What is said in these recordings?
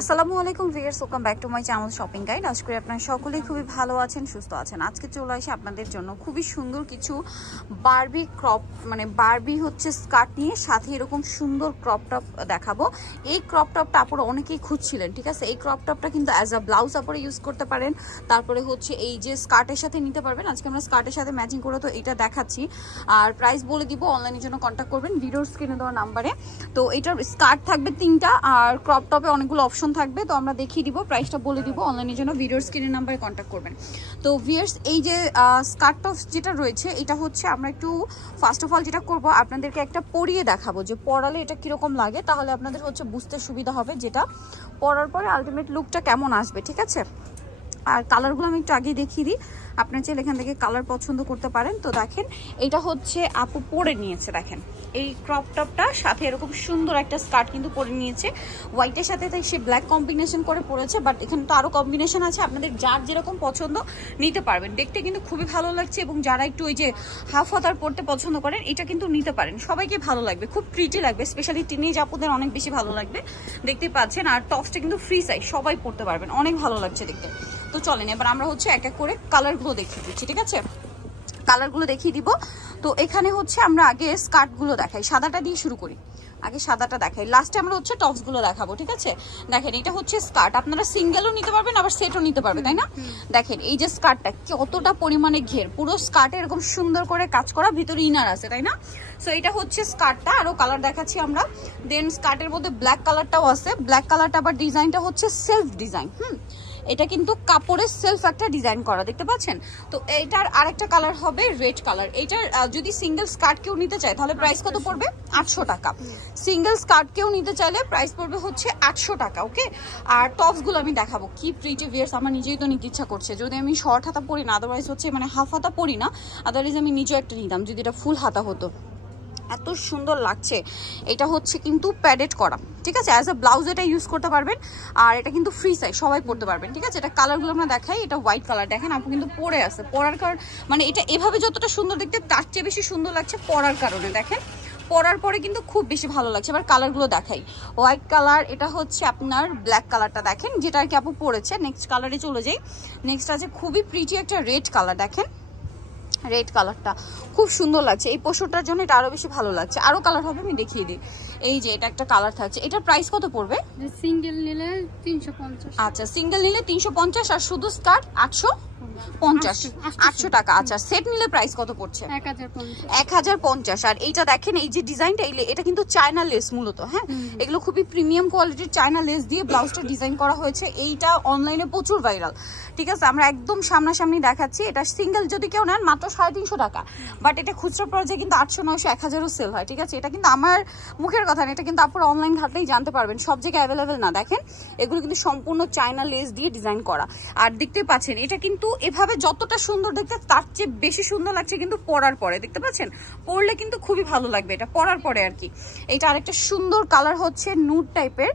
আসসালামু আলাইকুম viewers, welcome back to my channel shopping guide. আশা করি আপনারা সকলেই খুবই ভালো আছেন, সুস্থ আছেন। আজকে চলে আসি আপনাদের জন্য খুবই সুন্দর কিছু বারবি ক্রপ, মানে বারবি হচ্ছে স্কার্ট নিয়ে সাথে এরকম সুন্দর ক্রপ টপ দেখাবো। এই ক্রপ টপটা আপনারা অনেকেই খুঁজছিলেন, ঠিক আছে? এই ক্রপ টপটা কিন্তু অ্যাজ আ ব্লাউজ আপনারা ইউজ করতে পারেন, তারপরে হচ্ছে এই যে স্কার্টের সাথে নিতে পারবেন। আজকে আমরা স্কার্টের সাথে ম্যাচিং করে তো এটা দেখাচ্ছি, আর প্রাইস বলে দিব। অনলাইনের জন্য কন্ট্যাক্ট করবেন ভিডিওর স্ক্রিনে দেওয়া নাম্বারে। তো এটার স্কার্ট থাকবে 3টা আর ক্রপ টপে অনেকগুলো অপশন থাকবে, তো আমরা দেখিয়ে দিব, প্রাইসটা বলে দিব। অনলাইনের জন্য ভিডিওর স্ক্রিনের নাম্বারে কন্ট্যাক্ট করবেন। তো ভিউয়ার্স, এই যে স্কার্ট টপ যেটা রয়েছে এটা হচ্ছে আমরা একটু ফার্স্ট অফ অল যেটা করব আপনাদেরকে একটা পরিয়ে দেখাবো যে পরালে এটা কিরকম লাগে, তাহলে আপনাদের হচ্ছে বুঝতে সুবিধা হবে যেটা পরার পরে আলটিমেট লুকটা কেমন আসবে, ঠিক আছে? আর কালারগুলো আমি একটু আগেই দেখিয়ে দিই, আপনার চাইলে এখান থেকে কালার পছন্দ করতে পারেন। তো দেখেন এটা হচ্ছে আপু পরে নিয়েছে, দেখেন এই ক্রপ টপটা সাথে এরকম সুন্দর একটা স্কার্ট কিন্তু পরে নিয়েছে হোয়াইটের সাথে, তাই সে ব্ল্যাক কম্বিনেশন করে পরেছে। বাট এখানে তো আরও কম্বিনেশন আছে, আপনাদের যার যেরকম পছন্দ নিতে পারবেন। দেখতে কিন্তু খুবই ভালো লাগছে, এবং যারা একটু ওই যে হাফ হাতার পরতে পছন্দ করেন এটা কিন্তু নিতে পারেন, সবাইকে ভালো লাগবে, খুব প্রিটি লাগবে, স্পেশালি টিনেজ আপুদের অনেক বেশি ভালো লাগবে, দেখতে পাচ্ছেন। আর টপসটা কিন্তু ফ্রি সাইজ, সবাই পরতে পারবেন, অনেক ভালো লাগছে দেখতে। তো চলেন এবার আমরা হচ্ছে এক এক করে কালারগুলো দেখিয়ে দিচ্ছি, ঠিক আছে? কালারগুলো দেখিয়ে দিব। তো এখানে হচ্ছে আমরা আগে স্কার্টগুলো দেখাই, সাদাটা দিয়ে শুরু করি। আগে সাদাটা দেখাই, লাস্টে আমরা হচ্ছে টপসগুলো দেখাবো, ঠিক আছে? দেখেন এটা হচ্ছে স্কার্ট, আপনারা সিঙ্গেলও নিতে পারবেন আবার সেটও নিতে পারবেন, তাই না? দেখেন এই যে স্কার্টটা কতটা পরিমাণে ঘের, পুরো স্কার্টে এরকম সুন্দর করে কাজ করা, ভিতরে ইনার আছে, তাই না? সো এটা হচ্ছে স্কার্টটা, আরও কালার দেখাচ্ছি আমরা। দেন স্কার্টের মধ্যে ব্ল্যাক কালারটাও আছে, ব্ল্যাক কালারটা আবার ডিজাইনটা হচ্ছে সেলফ ডিজাইন। এটা কিন্তু কাপড়ের সেলফ একটা ডিজাইন করা, দেখতে পাচ্ছেন? তো এইটার আরেকটা কালার হবে রেড কালার। এইটার যদি সিঙ্গেল স্কার্ট কেউ নিতে চায় তাহলে প্রাইস কত পড়বে? 800 টাকা। সিঙ্গেল স্কার্ট কেউ নিতে চাইলে প্রাইস পড়বে হচ্ছে 800 টাকা, ওকে? আর টপসগুলো আমি দেখাবো, কি প্রিটি ভিউয়ার্স, আমার নিজেই তো নিতে ইচ্ছা করছে। যদি আমি শর্ট হাতা পরি না, আদারওয়াইজ হচ্ছে মানে হাফ হাতা পরি না, আদারওয়াইজ আমি নিজেও একটা নিতাম যদি এটা ফুল হাতা হতো। এত সুন্দর লাগছে। এটা হচ্ছে কিন্তু প্যাডেড করা, ঠিক আছে? অ্যাজ আ ব্লাউজ এটা ইউজ করতে পারবেন, আর এটা কিন্তু ফ্রি সাইজ, সবাই পরতে পারবেন, ঠিক আছে? এটা কালারগুলো আমরা দেখাই। এটা হোয়াইট কালার, দেখেন আপু কিন্তু পরে আছে, পরার কারণ মানে এটা এভাবে যতটা সুন্দর দেখতে তার চেয়ে বেশি সুন্দর লাগছে পরার কারণে। দেখেন পরার পরে কিন্তু খুব বেশি ভালো লাগছে। এবার কালারগুলো দেখাই। হোয়াইট কালার, এটা হচ্ছে আপনার ব্ল্যাক কালারটা দেখেন যেটা আর কি আপু পরেছে। নেক্সট কালারে চলে যাই। নেক্সট আছে খুবই প্রিটি একটা রেড কালার, দেখেন রেড কালারটা খুব সুন্দর লাগছে, এই পোশাকটার জন্য এটা আরো বেশি ভালো লাগছে। আরো কালার হবে, আমি দেখিয়ে দিই। এই যে এটা একটা কালার থাকছে, এটার প্রাইস কত পড়বে? সিঙ্গেল নিলে 350। আচ্ছা, সিঙ্গেল নিলে 350 আর শুধু স্কার্ট 850 টাকা। আচ্ছা, সেট নিলে প্রাইস কত পড়ছে? 1050। আর এইটা দেখেন এই যে ডিজাইনটা, এটা কিন্তু চায়না লেস মূলত, হ্যাঁ এগুলো খুবই প্রিমিয়াম কোয়ালিটির চায়না লেস দিয়ে ব্লাউজটা ডিজাইন করা হয়েছে। এইটা অনলাইনে প্রচুর ভাইরাল, ঠিক আছে? আমরা একদম সামনাসামনি দেখাচ্ছি। এটা সিঙ্গেল যদি কেউ নেন মাত্র 350 টাকা, বাট এটা খুচরা পর্যায়ে কিন্তু 800, 900, 1000ও সেল হয়, ঠিক আছে? এটা কিন্তু আমার মুখের কথা না, এটা কিন্তু আপনারা অনলাইন ঘাটলেই জানতে পারবেন, সব জায়গায় অ্যাভেলেবেল না। দেখেন এগুলো কিন্তু সম্পূর্ণ চায়না লেস দিয়ে ডিজাইন করা, আর দেখতে পাচ্ছেন এটা কিন্তু এভাবে যতটা সুন্দর দেখতে তার চেয়ে বেশি সুন্দর লাগছে কিন্তু পরার পরে, দেখতে পাচ্ছেন? পরলে কিন্তু খুবই ভালো লাগবে এটা পরার পরে আর কি। এটা আরেকটা সুন্দর কালার হচ্ছে নুড টাইপের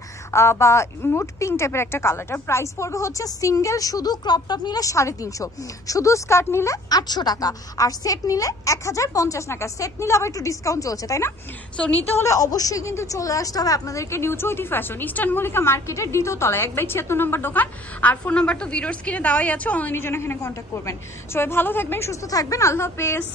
বা নুড পিঙ্ক টাইপের একটা কালার। এটার প্রাইস পড়বে হচ্ছে সিঙ্গেল শুধু ক্রপ টপ নিলে 350, শুধু স্কার্ট নিলে 800 টাকা, আর সেট নিলে 1050 টাকা। সেট নিলে আবার একটু ডিসকাউন্ট চলছে, তাই না? সো নিতে হলে অবশ্যই কিন্তু চলে আসতে হবে আপনাদেরকে নিউ চৈতি ফ্যাশন, ইস্টার্ন মল্লিকা মার্কেটের 2য় তলায় 1/76 নম্বর দোকান। আর ফোন নাম্বার তো ভিডিওর স্ক্রিনে দেওয়াই আছে, অনলাইনের জন্য এখানে কন্ট্যাক্ট করবেন। সবাই ভালো থাকবেন, সুস্থ থাকবেন, আল্লাহ হাফেজ।